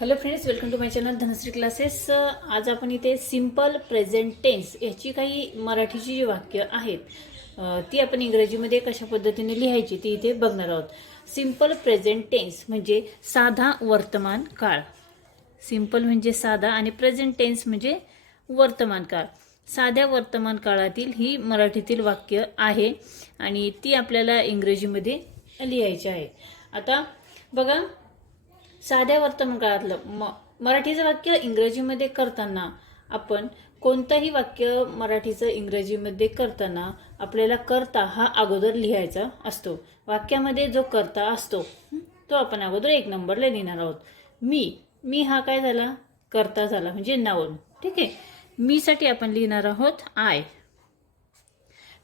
Hello friends, welcome to my channel Dhanashree classes. आज आपण इथे सिंपल प्रेझेंट टेन्स याची काही मराठीची जी वाक्य आहेत ती आपण इंग्रजीमध्ये कशा पद्धतीने लिहायची ती इथे बघणार आहोत. सिंपल प्रेझेंट टेन्स म्हणजे साधा वर्तमान काळ. सिंपल म्हणजे साधा आणि प्रेझेंट टेन्स म्हणजे वर्तमान काळ. साध्या वर्तमान काळातील ही मराठीतील वाक्य आहे आणि ती आपल्याला इंग्रजीमध्ये लिहायची आहे. आता बघा, साध्या वर्तमान काळातलं मराठीचं वाक्य इंग्रजीमध्ये करताना आपण कोणतंही वाक्य मराठीचं इंग्रजीमध्ये करताना आपल्याला कर्ता हा अगोदर लिहायचा असतो. वाक्यामध्ये जो कर्ता असतो तो आपण अगोदर 1 नंबरला लिहिणार आहोत. मी हा काय झाला, कर्ता झाला म्हणजे नाउन. ठीक आहे. मी साठी आपण लिहिणार आहोत आय.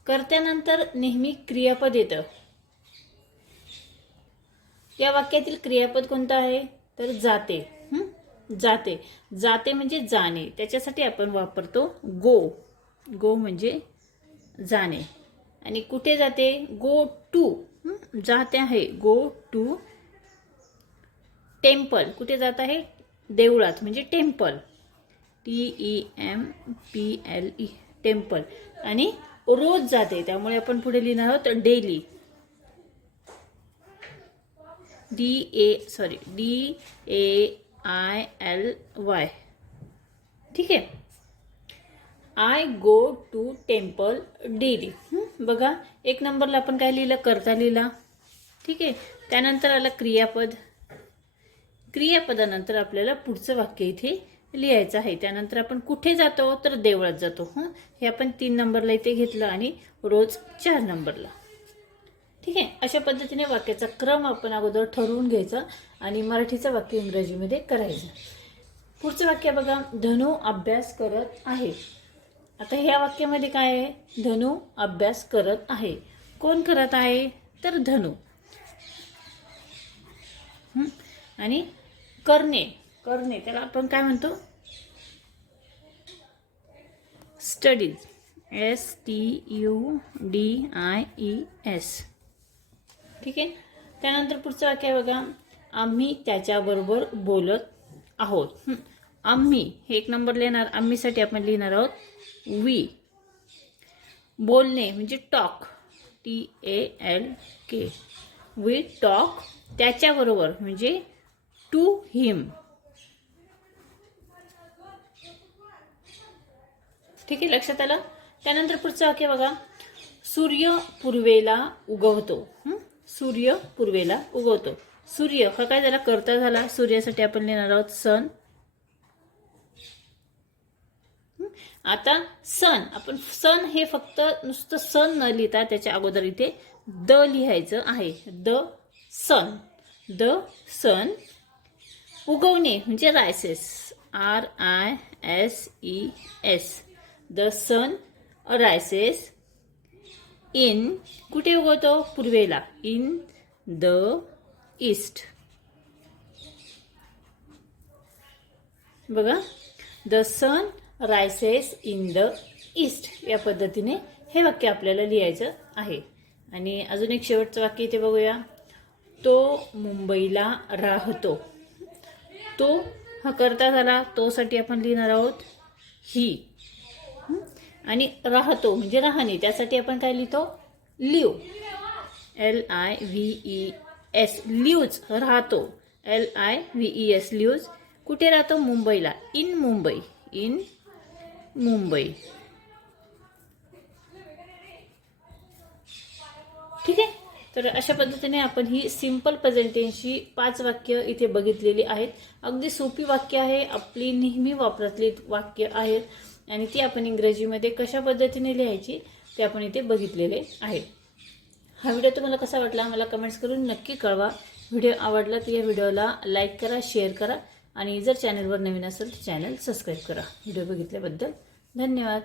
कर्त्यानंतर नेहमी क्रियापद येतं. या वाक्यातील क्रियापद कोणतं आहे तर जाते. जाते. जाते म्हणजे जाणे. त्याच्यासाठी आपण वापरतो गो. गो म्हणजे जाणे. आणि कुठे जाते, गो टू. जाते आहे गो टू टेम्पल. कुठे जात आहे, देवळात म्हणजे टेम्पल. TEMPLE temple. आणि रोज जाते त्यामुळे आपण पुढे लिहिणार आहोत डेली. DAILY. ठीक आहे. I go to temple daily. बघा, 1 नंबरला आपण काय लिहिलं, कर्ता लिहिला. ठीक आहे. त्यानंतर आला क्रियापद. क्रियापदानंतर आपल्याला पुढचं वाक्य इथे लिहायचं आहे. त्यानंतर आपण कुठे जातो तर देवळात जातो. हे आपण 3 नंबरला इथे घेतलं आणि रोज 4 नंबरला. ठीक आहे. अशा पद्धतीने वाक्याचा क्रम आपण अगोदर ठरवून घ्यायचा आणि मराठीचं वाक्य इंग्रजीमध्ये करायचं. पुढचं वाक्य बघा, धनु अभ्यास करत आहे. आता ह्या वाक्यामध्ये काय आहे, धनु अभ्यास करत आहे. कोण करत आहे तर धनु. आणि करणे. करणे त्याला आपण काय म्हणतो, स्टडीज. STUDIES. ठीक आहे. त्यानंतर पुढचं वाक्य आहे बघा, आम्ही त्याच्याबरोबर बोलत आहोत. आम्ही हे 1 नंबर लिहिणार. आम्हीसाठी आपण लिहिणार आहोत वी. बोलणे म्हणजे टॉक. TALK. वी टॉक त्याच्याबरोबर म्हणजे टू हिम. ठीक आहे, लक्षात आलं. त्यानंतर पुढचं वाक्य बघा, सूर्य पूर्वेला उगवतो. सूर्य पूर्वेला उगवतो. सूर्य हा काय झाला, कर्ता झाला. सूर्यासाठी आपण लिहिणार आहोत सन. आता सन, आपण सन हे फक्त नुसतं सन न लिहिता त्याच्या अगोदर इथे द लिहायचं आहे. The sun. The sun. उगवणे म्हणजे rises. RISES. The sun rises in. कुठे उगवतो, पूर्वेला. In the east. बघा, the sun rises in the east. या पद्धतीने हे वाक्य आपल्याला लिहायचं आहे. आणि अजून एक शेवटचं वाक्य इथे बघूया, तो मुंबईला राहतो. तो हा कर्ता झाला. तो साठी आपण लिहिणार आहोत ही. आणि राहतो म्हणजे राहणे. त्यासाठी आपण काय लिहितो, लिव. LIVES. लिव्ज. राहतो. LIVES. लिव्ज. कुठे राहतो, मुंबईला. इन मुंबई. इन मुंबई. ठीक आहे. तर अशा पद्धतीने आपण ही सिंपल प्रेझेंट टेन्सची 5 वाक्य इथे बघितलेली आहेत. अगदी सोपी वाक्य आहे, आपली नेहमी वापरातली वाक्य आहेत आणि ती आपण इंग्रजीमध्ये कशा पद्धतीने लिहायची ते आपण इथे बघितलेले आहे. हा व्हिडिओ तुम्हाला कसा वाटला मला कमेंट्स करून नक्की कळवा. व्हिडिओ आवडला तर या व्हिडिओला लाईक करा, शेअर करा आणि जर चॅनलवर नवीन असेल तर चॅनल सबस्क्राईब करा. व्हिडिओ बघितल्याबद्दल धन्यवाद.